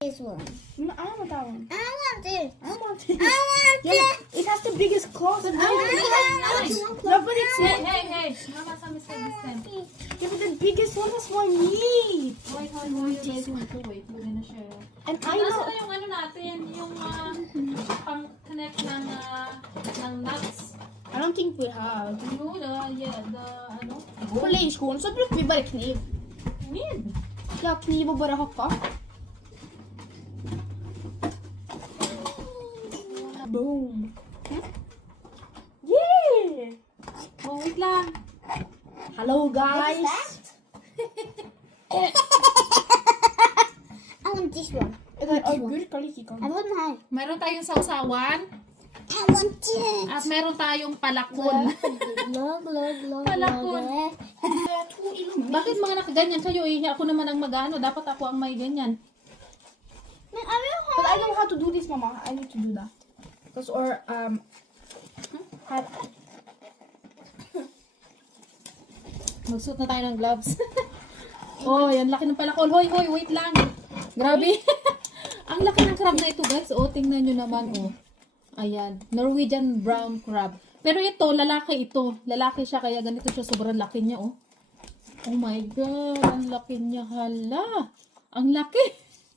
This one. No, I want that one. I want it. I want it. I want Yeah, it. it has the biggest claws. And I want I want it. it. No, but it's Hey, hey, hey. Mama, sa Mr. Mr. yeah, but the biggest one is for me. Wait, wait, wait. This one to wait. Hindi na siya. And I Nasa know. na yung ano natin, yung ah, pang-connect ng, ah, ng nuts. I don't think we have. No, the, yeah, the, ano? På leirskolen så brukte vi bare kniv. Min. Ja, kniv og bare hakka. Boom. Yeah! Oh, wait lang. Hello What's guys. that? I want this one. Det er agurk like I kan. want mine. Meron tayong sausawan I want it. at meron tayong palakon. Glug, glug, glug, Palakon. illuminate. Bakit mga nakaganyan kayo eh? Ako naman ang magano. Dapat ako ang may ganyan. Men I will But I have know how to do this, Mama. I need to do that. Because or um, have Magsuot na tayo ng gloves. oh, yan laki ng palakol. Hoy, hoy, wait lang. Grabe. ang laki ng crab na ito, guys. Oh, tingnan nyo naman, oh. Ayan. Norwegian brown crab. Pero ito, lalaki ito. Lalaki siya, kaya ganito siya. Sobrang laki niya, oh. Oh my God. Ang laki niya. Hala. Ang laki.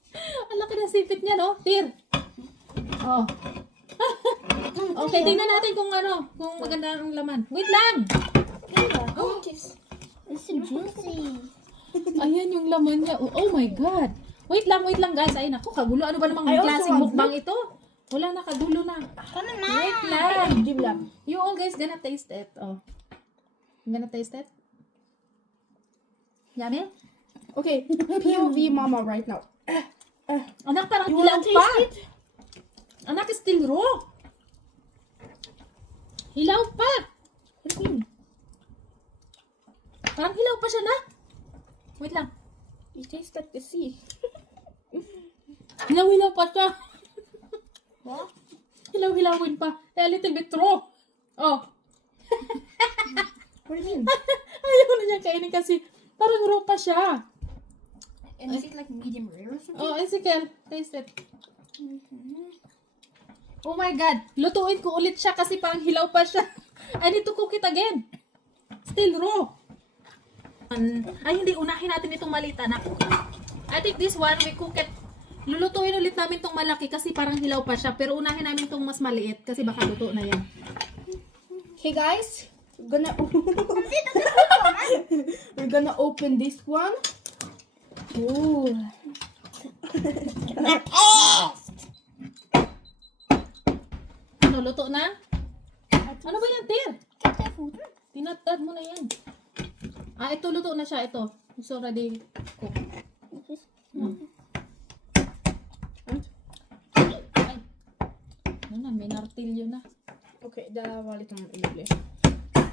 ang laki ng sipit niya, no? Tir. Oh. okay, tingnan natin kung ano. Kung maganda ang laman. Wait lang. oh, kiss. It's so juicy. Ayan yung laman niya. Oh, oh my God. Wait lang, wait lang guys. Ay naku, kagulo. Ano ba namang I klaseng mukbang ito? Wala na, kagulo na. Come Wait lang. Give. You all guys gonna taste it. Oh. You gonna taste it? Yummy? Okay, POV Mama right now. Anak, parang You wanna pa. it? Anak, still raw. Hilaw pa. Mean? Parang hilaw pa siya na. Wait lang. It tastes like the sea. Hilaw-hilaw pa siya. What? Hilaw-hilawin pa. Eh, a little bit raw. Oh. What do you mean? Ayaw na niya kainin kasi parang raw pa siya. And is it like medium rare or something? Oh, Ezekiel, taste it. Oh my God, lutuin ko ulit siya kasi parang hilaw pa siya. I need to cook it again. Still raw. Ay, hindi. Unahin natin itong maliit, anak. I think this one, we cook it. Lulutuin ulit namin itong malaki kasi parang hilaw pa siya. Pero unahin namin itong mas maliit kasi baka luto na yan. Okay guys, we're gonna we're gonna open this one. Ooh. Ano, luto na? Ano ba yan, Tir? Tinatad mo na yan. Ah, ito luto na siya. Ito. It's already cooked. Mm. Ay. Ano na, may nartilyo na. Okay, var lite olycklig.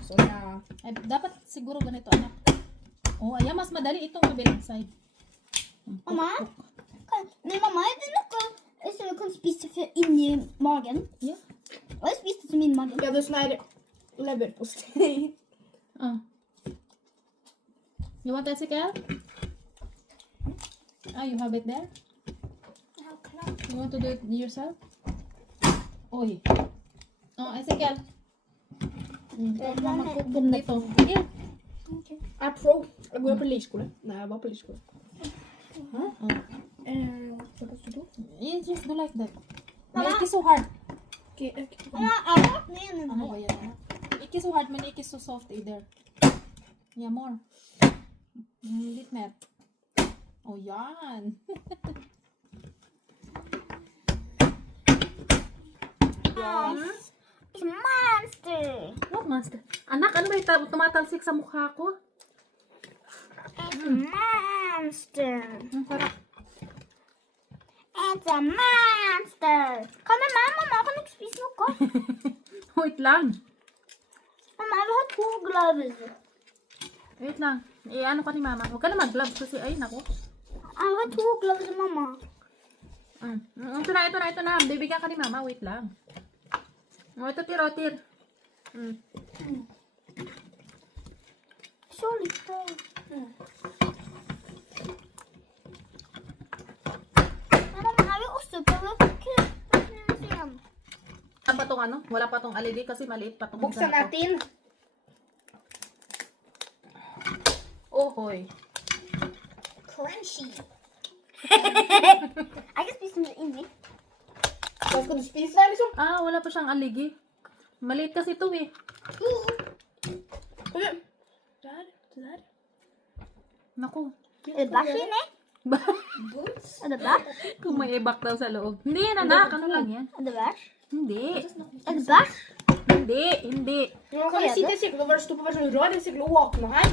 Så jag... Ay, dapat siguro ganito, anak. Oh, ayan, mas madali itong kabilang side. Mm, cook, Mamma? cook. Kan- Men mamma, er det noe som kan spise for inni magen? Yeah. Og jeg spiste som inni magen. Jag hade sån här leverpastej. Ah. You want Ezekiel? Ah, you have it there? You want to do it yourself? Oi. Oh, Ezekiel. Mm, ikaw na mag-cook dito. Yeah. Jag är pro. Jag går på leirskole. Nej, jag var på leirskole. Oh. Eh, vad ska du? You just do like that. Men ikke så hard. Den ene Ano nå. ba yan? Ikke så hard, men ikke så soft either. Yeah, more. Mm, litt mer. Oh, yan. It's monster. What monster? Anak, ano ba yung tumatalsik sa mukha ko? It's a monster. Ang sarap. It's a monster. Kan det være, mamma? Kan ikke spise noe? Wait lang. Mamma, jeg vil ha to gloves. Wait lang. Eh, ano ka ni mama? Huwag ka na mag-gloves kasi, ay, naku. Vil ha to gloves, mamma. Mm. Mm, Ito na, ito na, ito na. Bibigyan ka ni mama. Wait lang. Oh, ito, tir, oh, tir. Mm. Så litt. Mamma, gusto, pero Wala pa tong ano? Wala pa tong aligi kasi maliit pa tong Buksan isa na to. Crunchy. I guess this is easy. Tapos kung spilis na alis yung... Ah, wala pa siyang aligi. Maliit kasi ito eh. Dad, dad. Naku. Is that? Er det bæsj? Kung may ibak daw sa loob. Hindi yan anak, ano lang yan? Det bæsj? Hindi. Er det bæsj? Hindi, hindi. Kan jeg si det sikkert å være stå på versjon rar. Det er sikkert å åpne her.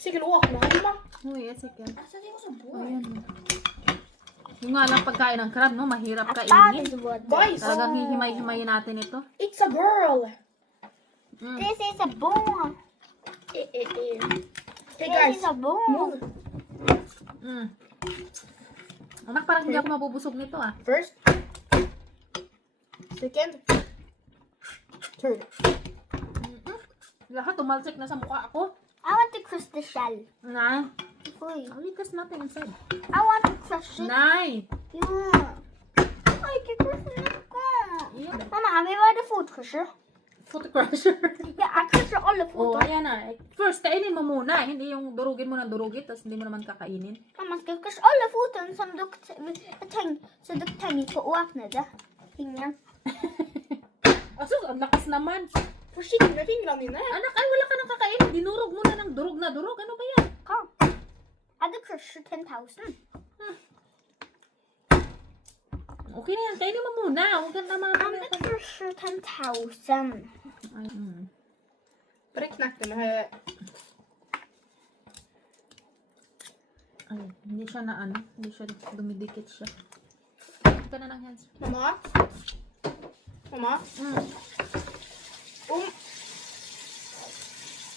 Sikkert å åpne her, mamma. Uy, yes, ikke. Altså, det var så. Yung nga lang pagkain ng crab, no? Mahirap kainin. Guys, Talagang hihimay-himayin natin ito. it's a girl. Mm. This is a bone. Eh, eh, eh. Hey, This guys. is a bone. Move. Mm. Anak, parang hindi ako mabubusog nito ah. First. Second. Third. Lahat tumalsik na sa mukha ako. I want to crush the shell. Nay, Oi. oh, there's nothing inside. I want to crush it. Nay! Ja. Oi, ikke crush noe. Yeah. Mamma, jeg vil være fotkrusher. Foot crusher. Jeg crusher alle oh, foter. ayan na. First, kainin mo muna. Hindi yung durugin mo ng durugin, tapos hindi mo naman kakainin. Mamma skal crushe alle fotene som dere t- jeg tenk, så dere trenger ikke å åpne det. Fingeren. Asus, ang lakas naman. Forsiktig med fingrene dine. Anak, ay wala ka nang kakainin. Dinurog mo na ng durog na durog. Ano ba yan? Er det crusher 10.000? Okay na yan. Kainin mo muna. Huwag ka na mga Er det crusher 10.000? Knekk den med Ay, hindi siya na ano. Hindi siya dumidikit siya. Ito na ng hands. Mamma? Mamma? Mm. Om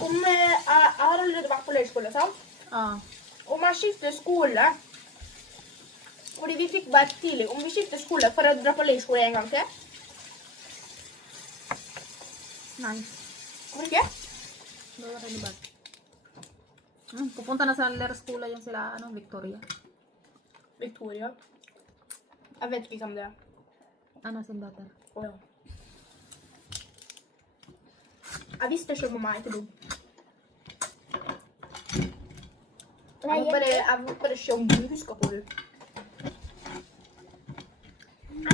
Om eh, jeg, har allerede vært på leirskole, sant? Ah. Om jeg skifter skole Fordi vi fikk bare tidlig Om vi skifter skole for å dra på leirskole en gang til Nice. Hvorfor ikke? Bawa kayo ni bag. Mm, pupunta na sa Lerskula yung sila, ano, Victoria. Victoria. Jeg vet hvem det er. Ano, sin daughter. Å ja. Jeg visste selv om jeg ikke dum. Jeg må bare, jeg må bare se om du husker på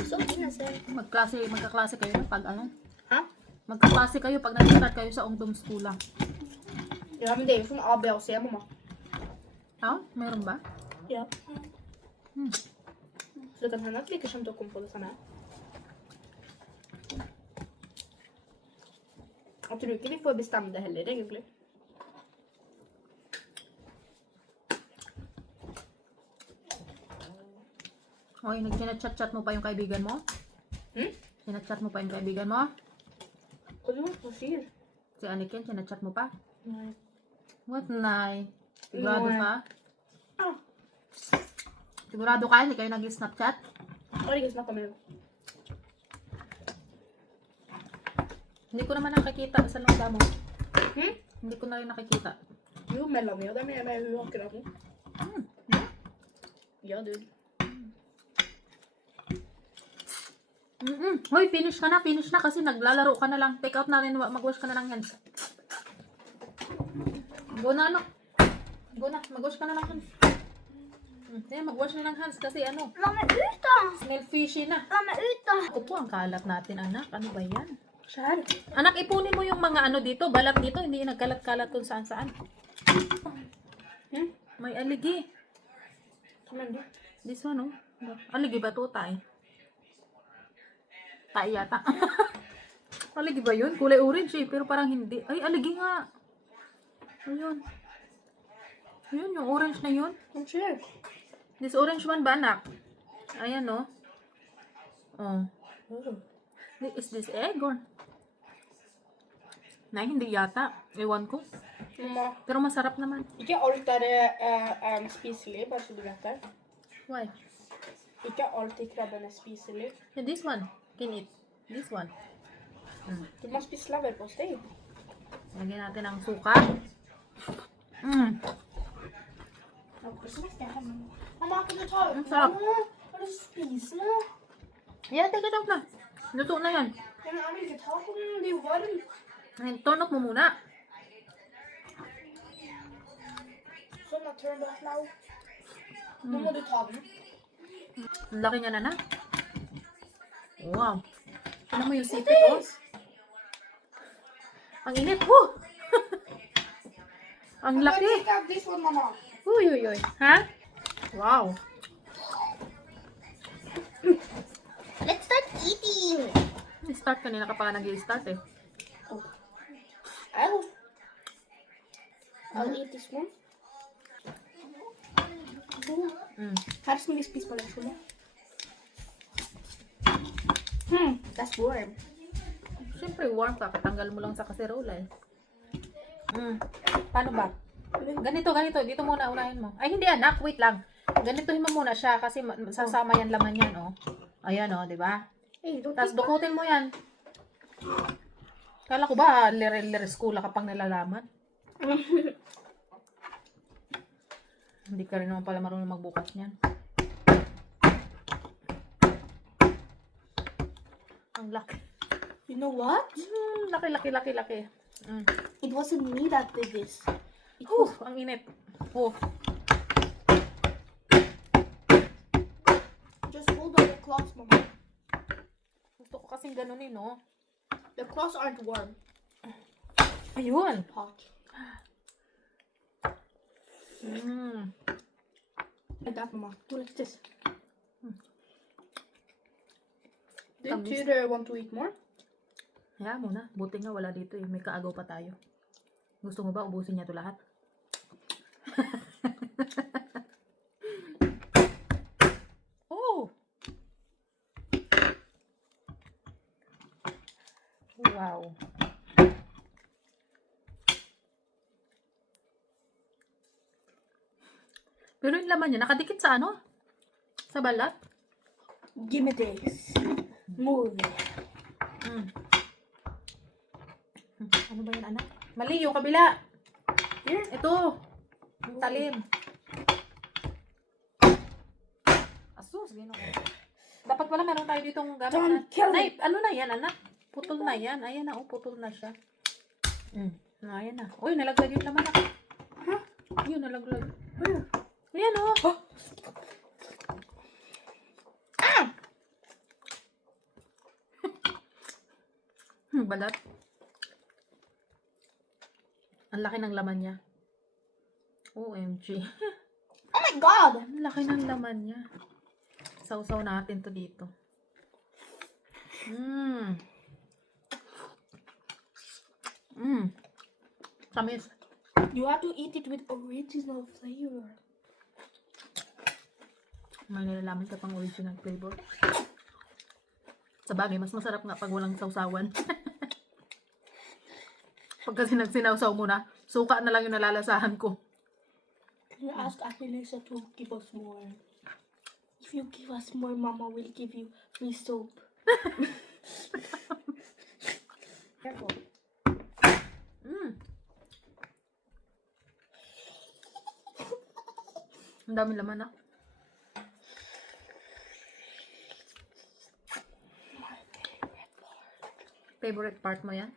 så ser. Magklase, magkaklase kayo na pag ano? Magkaklase kayo pag nag-start kayo sa ungdomsskola. Ja, men det er jo sånn A, B C, mamma. Ja, meron ba? Ja. Hmm. Så det kan hende at vi ikke kommer til å komme på det samme. Jeg tror ikke vi får bestemme det heller, egentlig. Hoy, nag-chat-chat mo pa yung kaibigan mo? Hmm? Sinachat mo pa yung kaibigan mo? Hva sier? Si Anikin, sinachat mo pa? Nei. What, Nay? Sigurado Nay. ka? Ah, Sigurado ka? Hindi kayo nag-snapchat? snakket med henne. Hindi ko naman nakikita sa lungga mo. Hmm? Hindi ko na rin nakikita. Jo, og dem er med hun akkurat nå. Hmm. Ja, du. Mm-mm. Hoy, finish ka na, finish na kasi naglalaro ka na lang. Take out na rin, wa- mag-wash ka na ng hands. Go na, ano? Go na, mag-wash ka na ng hands. Mm, Ayan, mag-wash na ng hands kasi ano, La meg ut, da! smell fishy na. La meg ut, da! Ito po ang kalat natin, anak. Ano ba yan? Skjær. Anak, ipunin mo yung mga ano dito, balat dito, hindi yung nagkalat-kalat kung saan-saan. Hmm? May aligi. Mener du? This one, oh. Aligi ba to, tay? Tay yata. aligi ba yun? Kulay orange eh, pero parang hindi. Ay, aligi nga. Ayun. Ayun, yung orange na yun. Hva skjer? This orange one ba, anak? Ayan, oh. Oh. Oh. Is this egg or? Nay, hindi yata. Ewan ko. Mamma, Pero masarap naman. ikke alt er eh, eh, spiselig, bare så du vet det. Why? Ikke alt i krabben er spiselig. Yeah, this one. Can eat. This one. Mm. Du må spise leverpostei. Lagyan natin ng suka. Mm. Ut Ang sarap. noe? Har du spist noe? Yeah, take it out na. Luto na yan. Turn off mo muna. Såna turned off now. Den. Ang laki niya na na. Wow. Ano mo yung sipit, oh? Ang init, oh! Ang laki. this one, mamma. Uy, uy, uy. Ha? Wow. Let's start eating. Start kanina ka pa nag-i-start eh. I'll, I'll eat this one. Mm. Vi spisa på den skolan. Hmm, that's warm. Siyempre, warm ka. Katanggal mo lang sa kaserola eh. Mm. Paano ba? Ganito, ganito. Dito muna, unahin mo. Ay, hindi anak. Wait lang. Ganitohin mo muna siya kasi ma- sasama yan laman yan, oh. Ayan, oh, di ba? Don't Tapos dukutin mo yan. Kala ko ba, lere-lere school ka pang nalalaman? Hindi ka rin naman pala marunong magbukas niyan. Ang laki. You know what? Hmm, laki, laki, laki, laki. Mm. It wasn't me that did this. It Uh, was ang init. Oh, just hold on the claws, mama. gusto ko kasing ganunin, no? The claws aren't warm. Ayun. Hot. Mm. Like that, mama. Do like this. Did Tamis. Tudor want to eat more? Kaya muna. Buti nga wala dito eh. May kaagaw pa tayo. Gusto mo ba ubusin niya to lahat? oh! Wow. Pero yung laman niya, nakadikit sa ano? Sa balat? Give me this. Move it. Mm. Ano ba yan, anak? Mali, yung kabila. Here? Ito. Yung talim. Asus, gino ko. Dapat pala meron tayo ditong gamit na. Nay, ano na yan, anak? Putol na yan. Ayan na, oh, putol na siya. Mm. Ah, Ayan na. Uy, nalaglag yung laman, anak. Huh? Yun, nalaglag. Where? Ayan, oh. Ah! Hmm, balat. Ang laki ng laman niya. OMG. Oh my god! Ang laki ng laman niya. Sausaw natin to dito. Mmm. Mmm. Tamis. You have to eat it with original flavor. May nilalaman ka pang original flavor. Sa bagay, mas masarap nga pag walang sausawan. pag kasi nagsinawsaw mo na, suka na lang yung nalalasahan ko. Can you ask Ate Lisa to give us more? If you give us more, Mama will give you free soap. Careful. Mm. Ang dami laman ah. Favorite part mo yan?